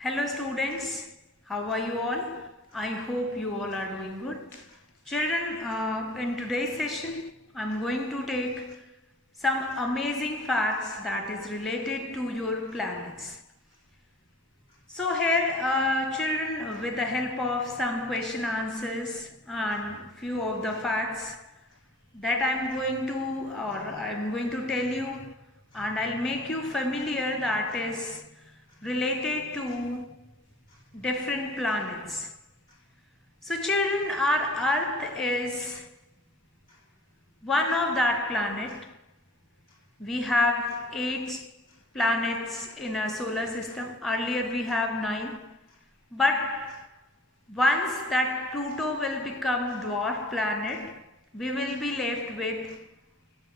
Hello students, how are you all? I hope you all are doing good. Children, in today's session, I'm going to take some amazing facts that is related to your planets. So here, children, with the help of some question answers and few of the facts that I'm going to tell you, and I'll make you familiar that is related to different planets. So children, our Earth is one of that planet. We have 8 planets in our solar system. Earlier we have 9. But once that Pluto will become dwarf planet, we will be left with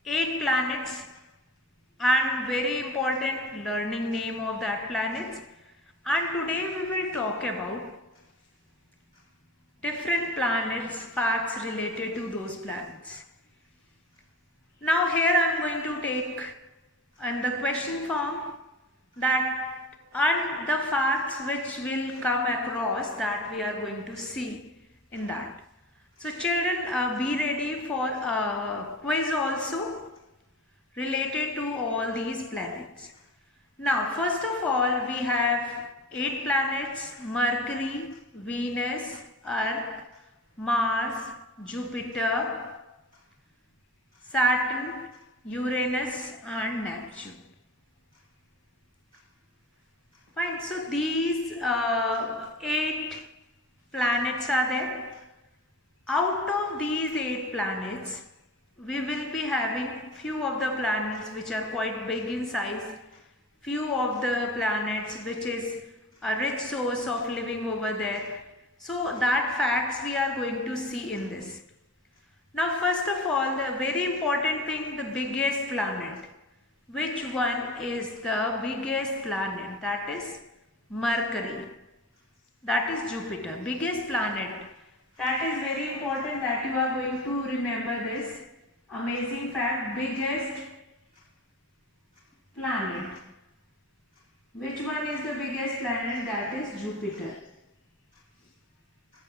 8 planets, and very important learning name of that planets. And today we will talk about different planets, facts related to those planets. Now here I am going to take in the question form that and the facts which will come across that we are going to see in that. So children, be ready for a quiz also related to all these planets. Now first of all we have 8 planets: Mercury, Venus, Earth, Mars, Jupiter, Saturn, Uranus and Neptune. Fine, so these 8 planets are there. Out of these 8 planets, we will be having few of the planets which are quite big in size, few of the planets which is a rich source of living over there. So that facts we are going to see in this. Now first of all, the very important thing, the biggest planet. Which one is the biggest planet? That is Mercury. That is Jupiter. Biggest planet. That is very important that you are going to remember this amazing fact. Biggest planet. Which one is the biggest planet? That is Jupiter.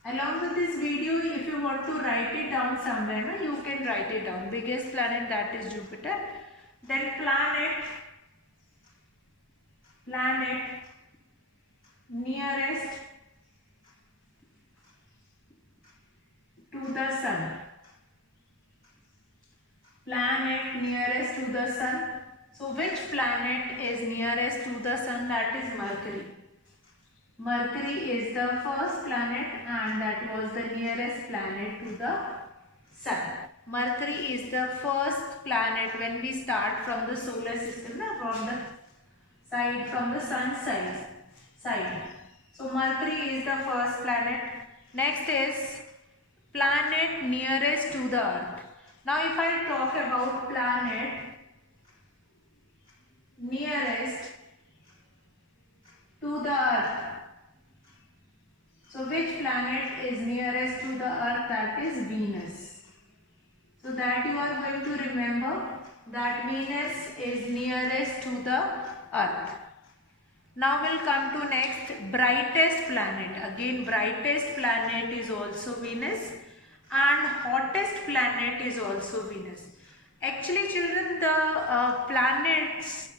Along with this video, if you want to write it down somewhere, you can write it down. Biggest planet, that is Jupiter. Then planet nearest to the sun. Planet nearest to the sun. So which planet is nearest to the sun? That is Mercury. Mercury is the first planet and that was the nearest planet to the sun. Mercury is the first planet when we start from the solar system, from the sun side. So Mercury is the first planet. Next is planet nearest to the earth. Now if I talk about planet nearest to the earth, so which planet is nearest to the earth? That is Venus. So that you are going to remember that Venus is nearest to the earth. Now we'll come to next, brightest planet. Again, brightest planet is also Venus and hottest planet is also Venus. Actually children, the planets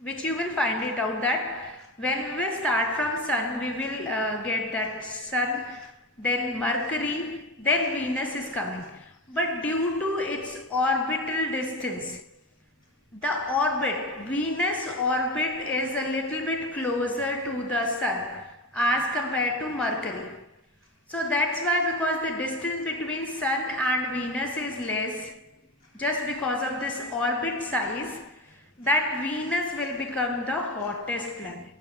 which you will find it out that when we will start from sun, we will get that sun, then Mercury, then Venus is coming. But due to its orbital distance, the orbit, Venus orbit is a little bit closer to the sun as compared to Mercury. So that's why, because the distance between sun and Venus is less, just because of this orbit size, that Venus will become the hottest planet.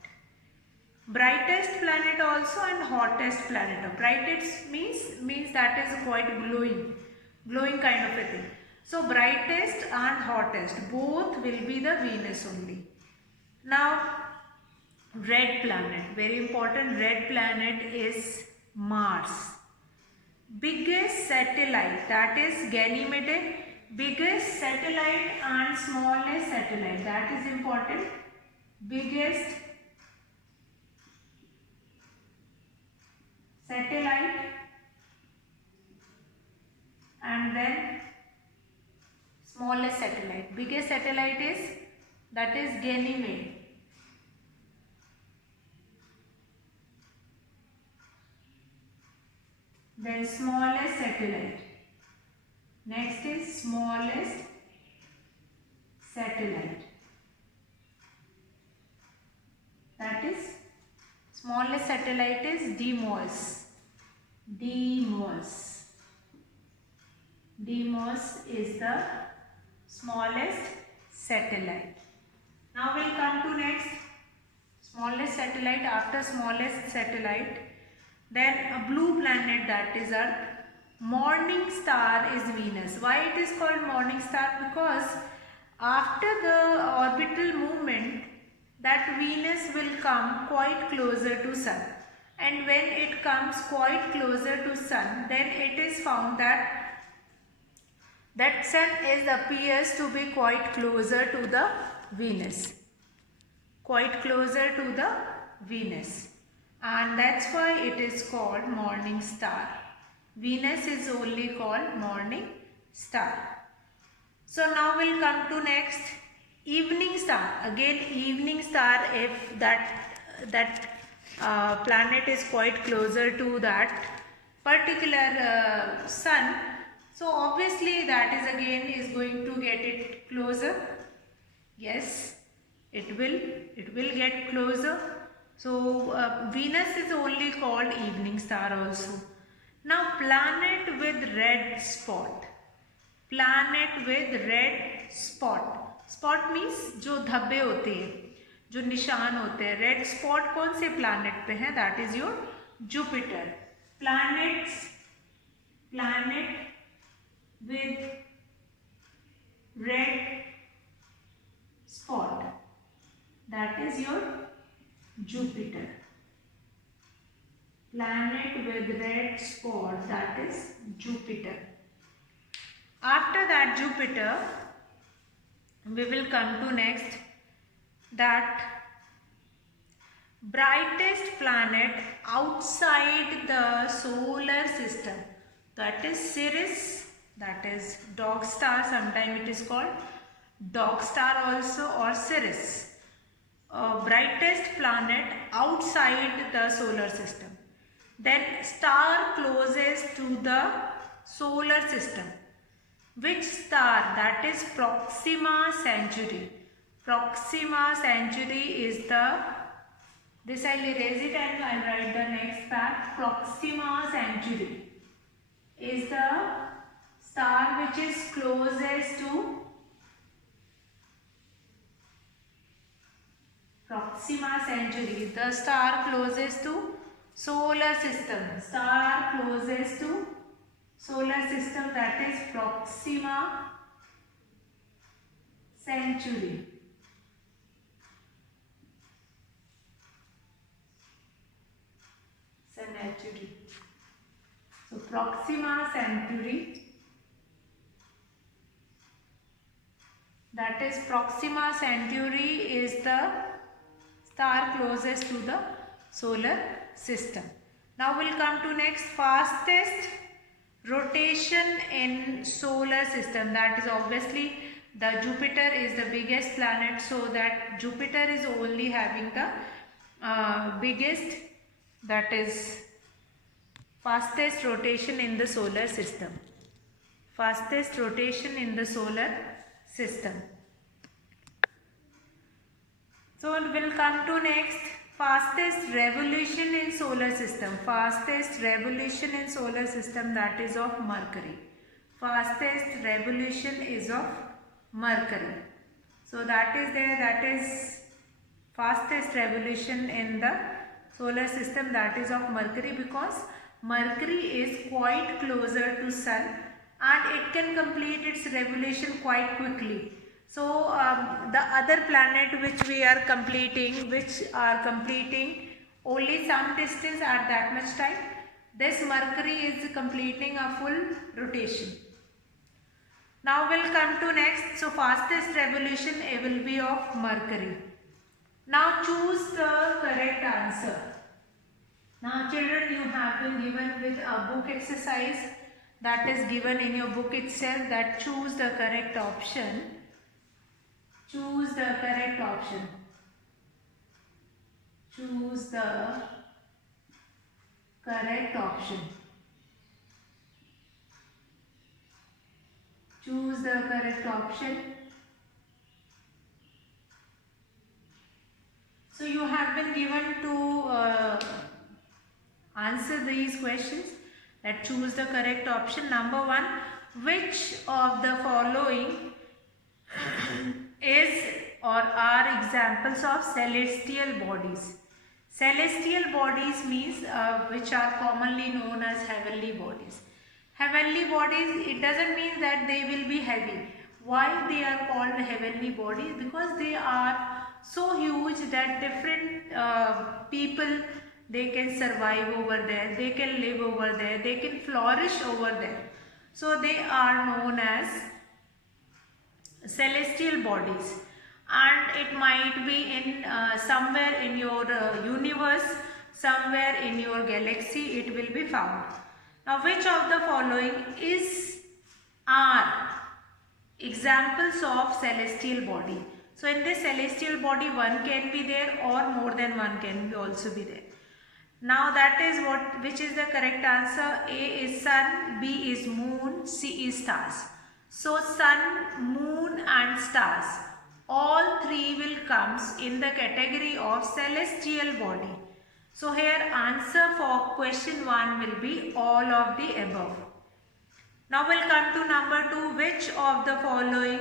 Brightest planet also and hottest planet. Brightest means that is quite glowing kind of a thing. So brightest and hottest both will be the Venus only. Now red planet, very important, red planet is Mars. Biggest satellite, that is Ganymede. Biggest satellite and smallest satellite, that is important. Biggest satellite, and then smallest satellite. Biggest satellite is, that is Ganymede. Then smallest satellite. Next is smallest satellite. That is, smallest satellite is Deimos. Deimos. Deimos is the smallest satellite. Now we'll come to next smallest satellite. After smallest satellite, then a blue planet, that is Earth. Morning star is Venus. Why it is called morning star? Because after the orbital movement, that Venus will come quite closer to Sun, and when it comes quite closer to Sun, then it is found that Sun appears to be quite closer to the Venus, quite closer to the Venus, and that's why it is called morning star. Venus is only called morning star. So now we'll come to next evening star. Again evening star, if that planet is quite closer to that particular sun, so obviously that is going to get it closer. Yes, it will get closer. So Venus is only called evening star also. Now planet with red spot. Planet with red spot. Spot means जो धब्बे होते हैं, जो निशान होते हैं. Red spot कौन से प्लैनेट पे है? That is your Jupiter. Planet with red spot, that is your Jupiter. Planet with red spot, that is Jupiter. After that Jupiter, we will come to next, that brightest planet outside the solar system, that is Sirius, that is dog star. Sometimes it is called dog star also, or Sirius. Brightest planet outside the solar system. Then star closest to the solar system. Which star? That is Proxima Centauri. Proxima Centauri is the, this I'll erase it and I'll write the next fact. Proxima Centauri is the star which is closest to, Proxima Centauri, the star closest to solar system. Star closest to solar system, that is Proxima Centauri. So Proxima Centauri, that is Proxima Centauri is the star closest to the solar system. Now we'll come to next, fastest rotation in solar system. That is obviously the Jupiter is the biggest planet, so that Jupiter is only having the biggest, that is fastest rotation in the solar system. Fastest rotation in the solar system. So we'll come to next, fastest revolution in solar system. Fastest revolution in solar system, that is of Mercury. Fastest revolution is of Mercury. So that is there, that is fastest revolution in the solar system, that is of Mercury, because Mercury is quite closer to Sun and it can complete its revolution quite quickly. So the other planet which we are completing, which are completing only some distance at that much time, this Mercury is completing a full rotation. Now we'll come to next. So fastest revolution will be of Mercury. Now choose the correct answer. Now children, you have been given with a book exercise that is given in your book itself, that choose the correct option. Choose the correct option. Choose the correct option. Choose the correct option. So you have been given to answer these questions, that choose the correct option. Number 1, which of the following is or are examples of celestial bodies? Celestial bodies means which are commonly known as heavenly bodies. Heavenly bodies, it doesn't mean that they will be heavy. Why they are called heavenly bodies? Because they are so huge that different people, they can survive over there, they can live over there, they can flourish over there. So they are known as celestial bodies, and it might be in somewhere in your universe, somewhere in your galaxy it will be found. Now which of the following are examples of celestial body? So in this celestial body, one can be there or more than one can also be there. Now that is which is the correct answer? A is sun, B is moon, C is stars. So sun, moon and stars, all three will comes in the category of celestial body. So here answer for question 1 will be all of the above. Now we'll come to number 2. Which of the following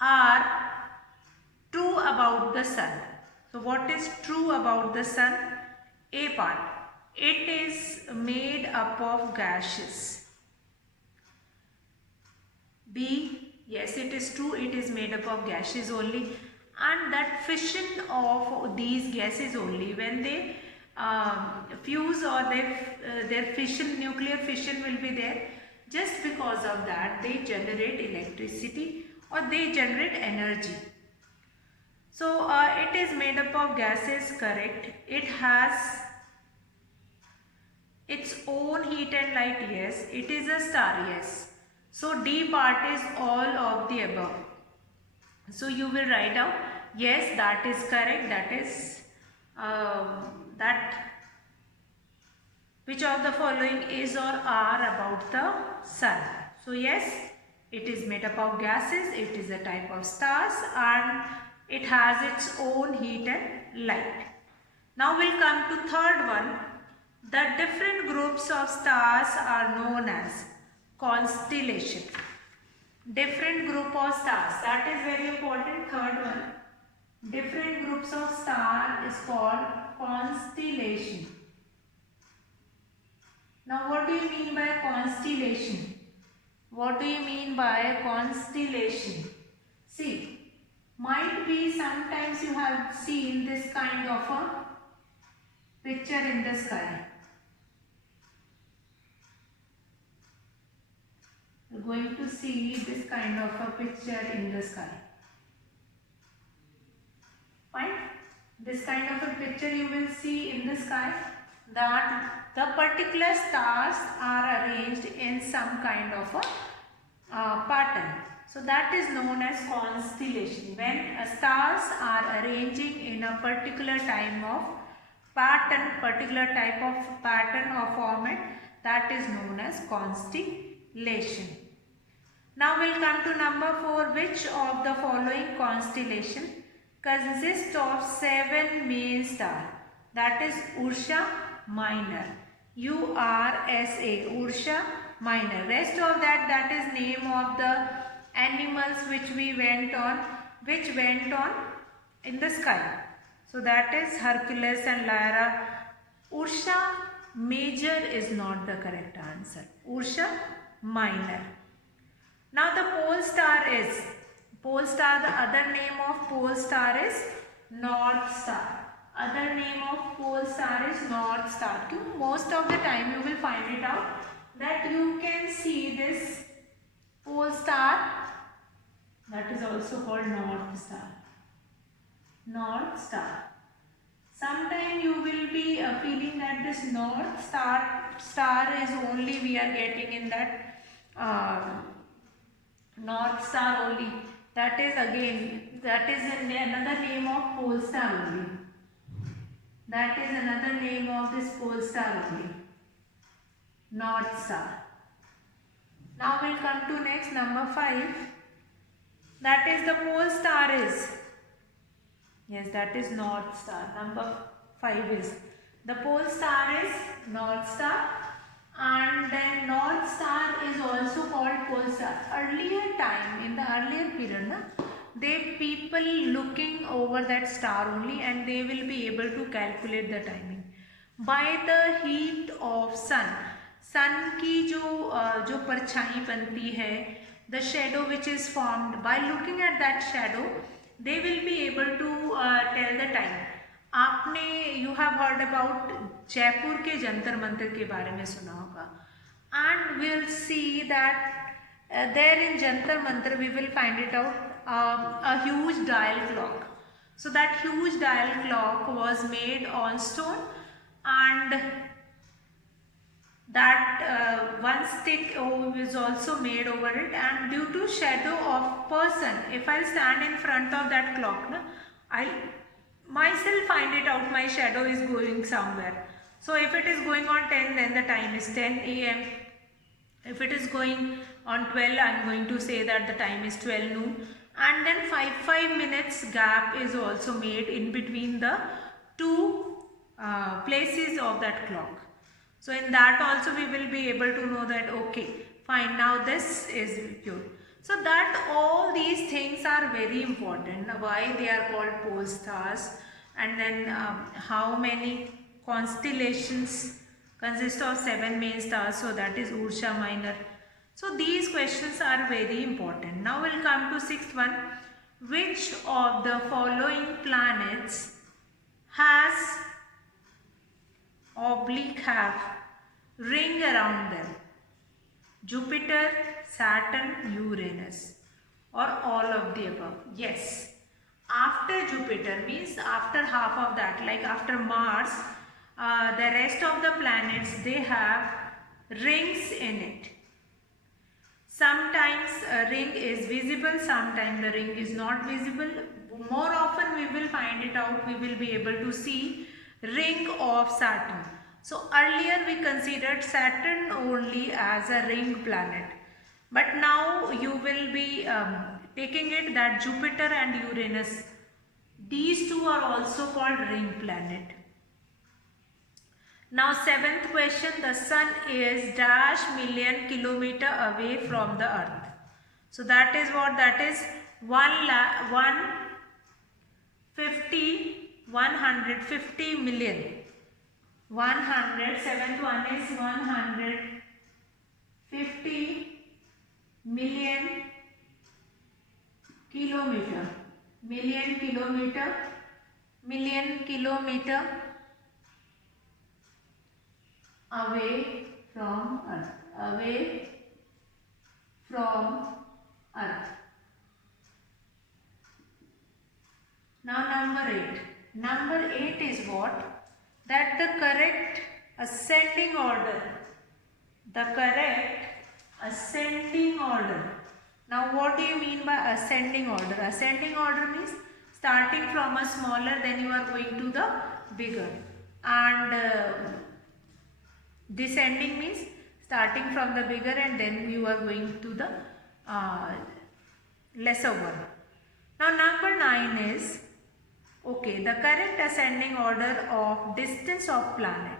are true about the sun? So what is true about the sun? A part, it is made up of gases. B, yes, it is true, it is made up of gases only, and that fission of these gases only, when they fuse or their fission, nuclear fission will be there, just because of that they generate electricity or they generate energy. So it is made up of gases, correct. It has its own heat and light, yes. It is a star, yes. So D part is all of the above. So you will write out, yes, that is correct. That is that which of the following is or are about the sun? So yes, it is made up of gases, it is a type of stars, and it has its own heat and light. Now we'll come to third one. The different groups of stars are known as constellation. Different group of stars, that is very important. Third one, different groups of stars is called constellation. Now what do you mean by constellation? What do you mean by constellation? See, might be sometimes you have seen this kind of a picture in the sky. You're going to see this kind of a picture in the sky. Fine? This kind of a picture you will see in the sky, that the particular stars are arranged in some kind of a pattern. So that is known as constellation. When stars are arranging in a particular time of pattern, particular type of pattern or format, that is known as constellation. Now we'll come to number 4. Which of the following constellation consists of 7 main stars? That is Ursa Minor. URSA, Ursa Minor. Rest of that is name of the animals which went on in the sky. So that is Hercules and Lyra. Ursa Major is not the correct answer. Ursa Minor. Now the pole star, the other name of pole star is North Star. Other name of pole star is North Star. Most of the time you will find it out that you can see this pole star, that is also called North Star. North Star. Sometime you will be feeling that this north star is only we are getting in that north star only. That is again, that is another name of pole star only. That is another name of this pole star only. North star. Now we'll come to next number 5. That is the pole star is. Yes, that is north star. Number 5 is. The pole star is north star, and then north star is also called pole star. Earlier time, in the earlier period, they people looking over that star only, and they will be able to calculate the timing by the heat of sun. Sun की जो परछाई बनती है, the shadow which is formed, by looking at that shadow they will be able to tell the time. आपने you have heard about Jaipur के जंतर मंतर के बारे में सुना होगा, and we'll see that there in Jantar Mantar we will find it out a huge dial clock. So that huge dial clock was made on stone, and that one stick is also made over it, and due to shadow of person, if I stand in front of that clock, I myself find it out my shadow is going somewhere. So if it is going on 10, then the time is 10 a.m. If it is going on 12, I am going to say that the time is 12 noon. And then 5 minutes gap is also made in between the two places of that clock. So in that also we will be able to know that okay, fine, now this is pure. So that all these things are very important. Why they are called pole stars, and then how many constellations consist of 7 main stars, so that is Ursa Minor. So these questions are very important. Now we'll come to 6th one. Which of the following planets has oblique have ring around them? Jupiter, Saturn, Uranus, or all of the above? Yes. After Jupiter means after half of that, like after Mars, the rest of the planets, they have rings in it. Sometimes a ring is visible, sometimes the ring is not visible. More often we will find it out, we will be able to see ring of Saturn. So earlier we considered Saturn only as a ring planet, but now you will be taking it that Jupiter and Uranus, these two are also called ring planet. Now 7th question, the sun is dash million kilometer away from the earth. So that is what? That is 150 million. 7th one is 150 million kilometer. Million kilometer away from earth. Away from earth. Now number 8. Number 8 is what? That the correct ascending order. The correct ascending order. Now what do you mean by ascending order? Ascending order means starting from a smaller, then you are going to the bigger. And descending means starting from the bigger and then you are going to the lesser one. Now number 9 is, okay, the correct ascending order of distance of planet.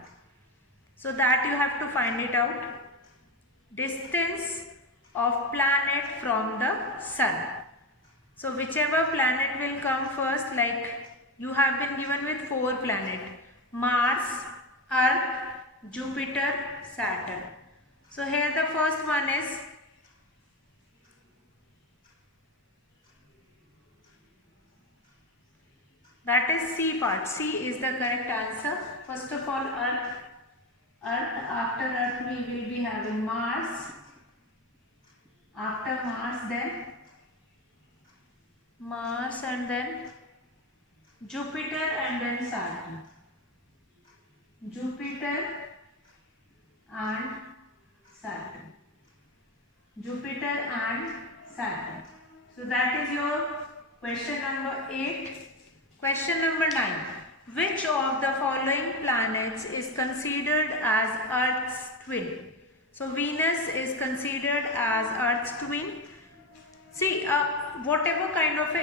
So that you have to find it out. Distance of planet from the sun. So whichever planet will come first, like you have been given with 4 planets: Mars, Earth, Jupiter, Saturn. So here the first one is that is C part. C is the correct answer. First of all, Earth. After Earth we will be having Mars. After Mars, then Mars, and then Jupiter, and then Saturn. Saturn. Jupiter and Saturn. Jupiter and Saturn. So that is your question number 8. Question number 9. Which of the following planets is considered as Earth's twin? So Venus is considered as Earth's twin. See, whatever kind of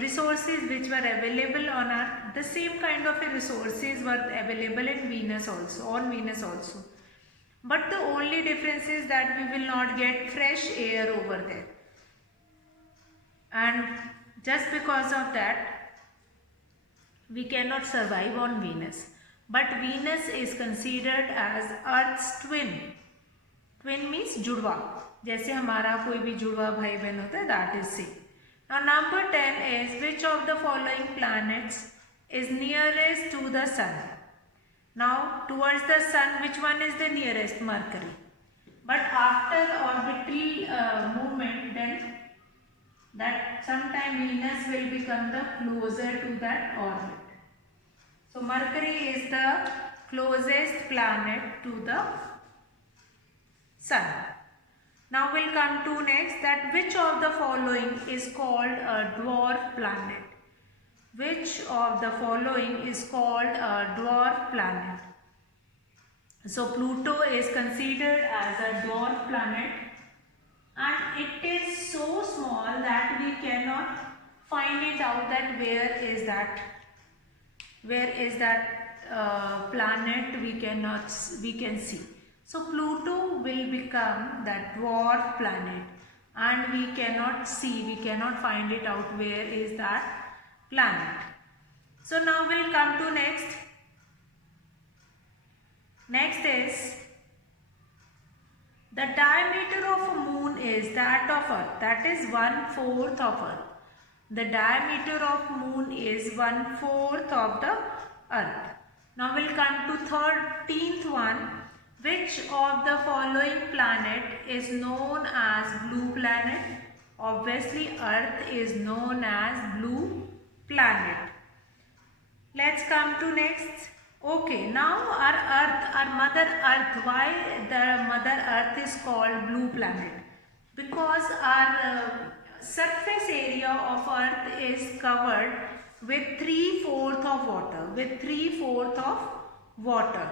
resources which were available on Earth, the same kind of resources were available in Venus also, on Venus also. But the only difference is that we will not get fresh air over there. And just because of that, we cannot survive on Venus. But Venus is considered as Earth's twin. Twin means जुड़वा. जैसे हमारा कोई भी जुड़वा भाई बहन होता है, that is same. Now number 10 is which of the following planets is nearest to the sun? Now towards the sun, which one is the nearest? Mercury. But after orbital movement, then that sometime Venus will become the closer to that orbit. So Mercury is the closest planet to the sun. Now we'll come to next, that which of the following is called a dwarf planet? Which of the following is called a dwarf planet? So Pluto is considered as a dwarf planet, and it is so small that we cannot find it out that where is that planet we can see. So Pluto will become that dwarf planet, and we cannot find it out where is that planet. So now we'll come to next. Next is the diameter of a moon is that of Earth, that is 1/4 of Earth. The diameter of moon is 1/4 of the Earth. Now we'll come to 13th one. Which of the following planet is known as blue planet? Obviously Earth is known as blue planet. Let's come to next. Okay, now our Mother Earth, why the Mother Earth is called blue planet? Because our surface area of Earth is covered with 3/4 of water,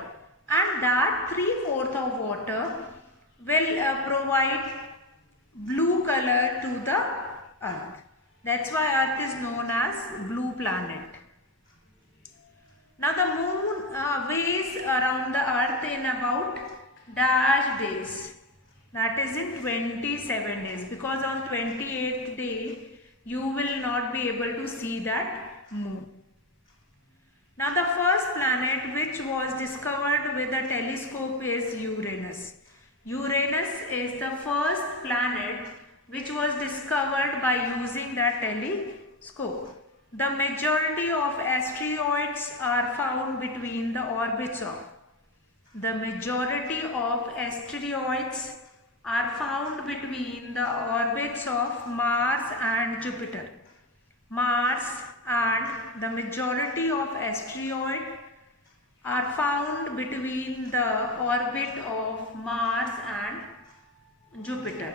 and that 3/4 of water will provide blue color to the Earth. That's why Earth is known as blue planet. Now the moon weighs around the Earth in about dash days, that is in 27 days, because on 28th day you will not be able to see that moon. Now the first planet which was discovered with a telescope is Uranus. Uranus is the first planet which was discovered by using that telescope. The majority of asteroids are found between the orbits of. The majority of asteroids are found between the orbits of Mars and Jupiter. The majority of asteroids are found between the orbit of Mars and Jupiter.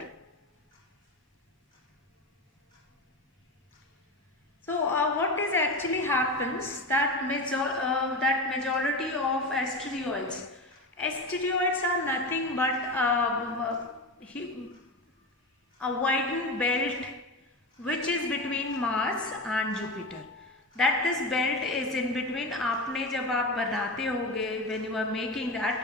So what is actually happens that majority of asteroids are nothing but a widened belt which is between Mars and Jupiter. That this belt is in between. आपने जब आप बनाते होगे, when you are making that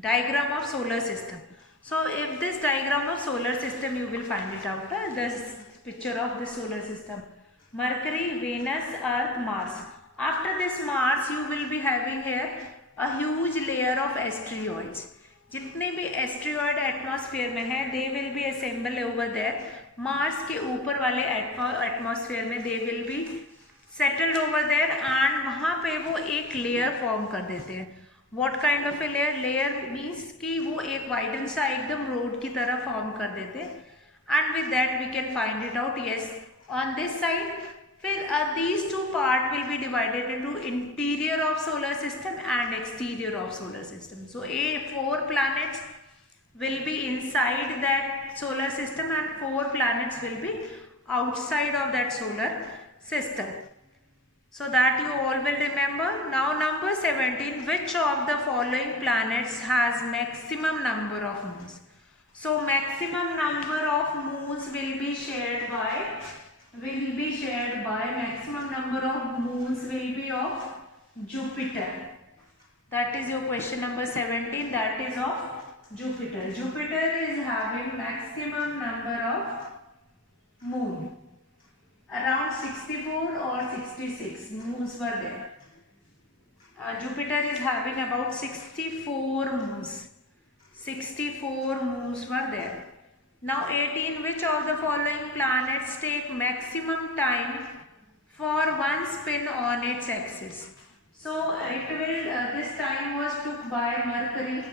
diagram of solar system. So if this diagram of solar system, you will find it out. This picture of the solar system: Mercury, Venus, Earth, Mars. After this Mars, you will be having here a huge layer of asteroids. जितने भी asteroid atmosphere में है, they will be assemble over there. Mars के ऊपर वाले atmosphere में they will be settled over there, and वहाँ पे वो एक लेयर फॉर्म कर देते हैं. What kind of a layer? Layer means कि वो एक वाइडन सा एकदम रोड की तरह फॉर्म कर देते हैं. And with that we can find it out. Yes, on this side फिर these two part will be divided into interior of solar system and exterior of solar system. So 4 planets will be inside that solar system and 4 planets will be outside of that solar system. So that you all will remember. Now number 17, which of the following planets has maximum number of moons? So maximum number of moons will be shared by maximum number of moons will be of Jupiter. That is your question number 17, that is of Jupiter. Jupiter is having maximum number of moon. Around 64 or 66 moons were there. Jupiter is having about 64 moons. 64 moons were there. Now 18, which of the following planets take maximum time for one spin on its axis? So it will, this time was took by Mercury.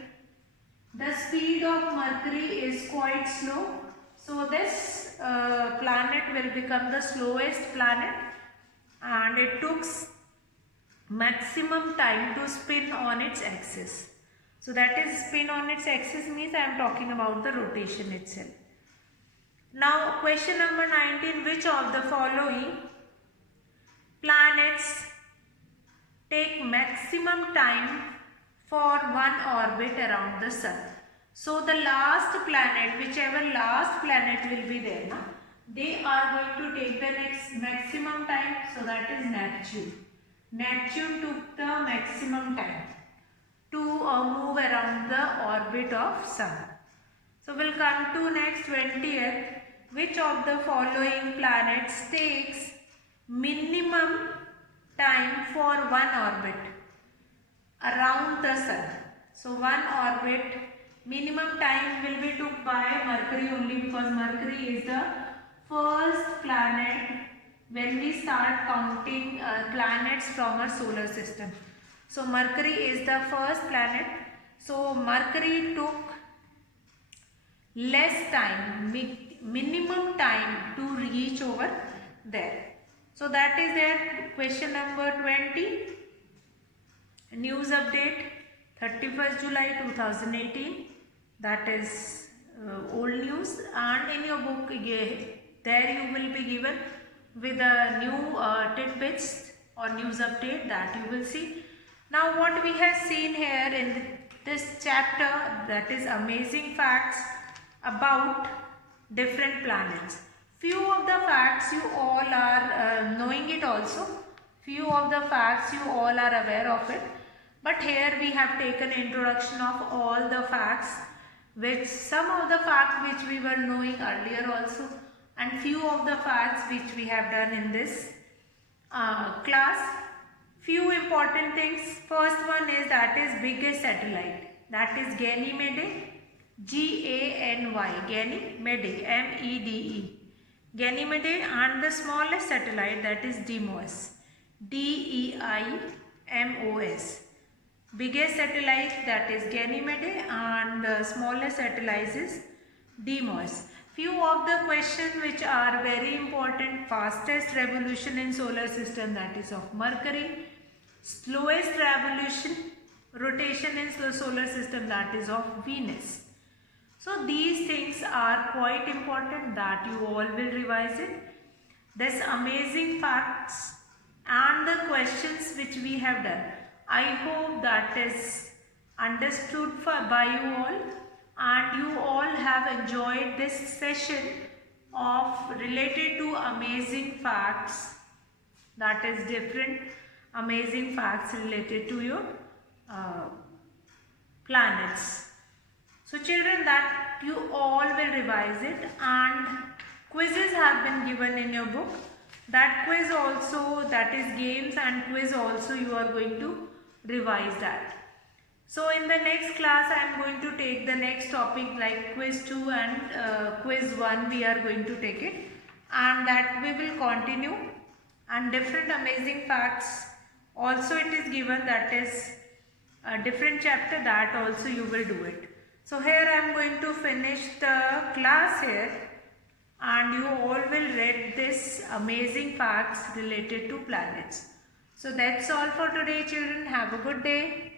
The speed of Mercury is quite slow. So this planet will become the slowest planet and it took maximum time to spin on its axis. So that is spin on its axis means I am talking about the rotation itself. Now question number 19, which of the following planets take maximum time for one orbit around the sun? So the last planet, whichever last planet will be there, they are going to take the next maximum time, so that is Neptune. Neptune took the maximum time to move around the orbit of sun. So we'll come to next 20th. Which of the following planets takes minimum time for one orbit around the sun? So one orbit, minimum time will be took by Mercury only, because Mercury is the first planet when we start counting planets from our solar system. So Mercury is the first planet. So Mercury took less time, minimum time to reach over there. So that is there. Question number 20. News update 31st July 2018. That is old news, and in your book there you will be given with a new tidbits or news update that you will see. Now what we have seen here in this chapter, that is amazing facts about different planets. Few of the facts you all are knowing it also. Few of the facts you all are aware of it. But here we have taken introduction of all the facts, which some of the facts which we were knowing earlier also, and few of the facts which we have done in this class. Few important things. First one is that is biggest satellite, that is Ganymede, G-A-N-Y, Ganymede, M-E-D-E, Ganymede, and the smallest satellite, that is Deimos, D-E-I-M-O-S. Biggest satellite, that is Ganymede, and the smallest satellite is Deimos. Few of the questions which are very important. Fastest revolution in solar system, that is of Mercury. Slowest rotation in the solar system, that is of Venus. So these things are quite important that you all will revise it. This amazing facts and the questions which we have done, I hope that is understood by you all, and you all have enjoyed this session of related to amazing facts, that is different amazing facts related to your planets. So children, that you all will revise it, and quizzes have been given in your book. That quiz also, that is games and quiz also, you are going to revise that. So in the next class I am going to take the next topic like quiz 2 and quiz 1 we are going to take it, and that we will continue, and different amazing facts also it is given, that is a different chapter, that also you will do it. So here I am going to finish the class here. and you all will read this amazing facts related to planets. So that's all for today, children. Have a good day.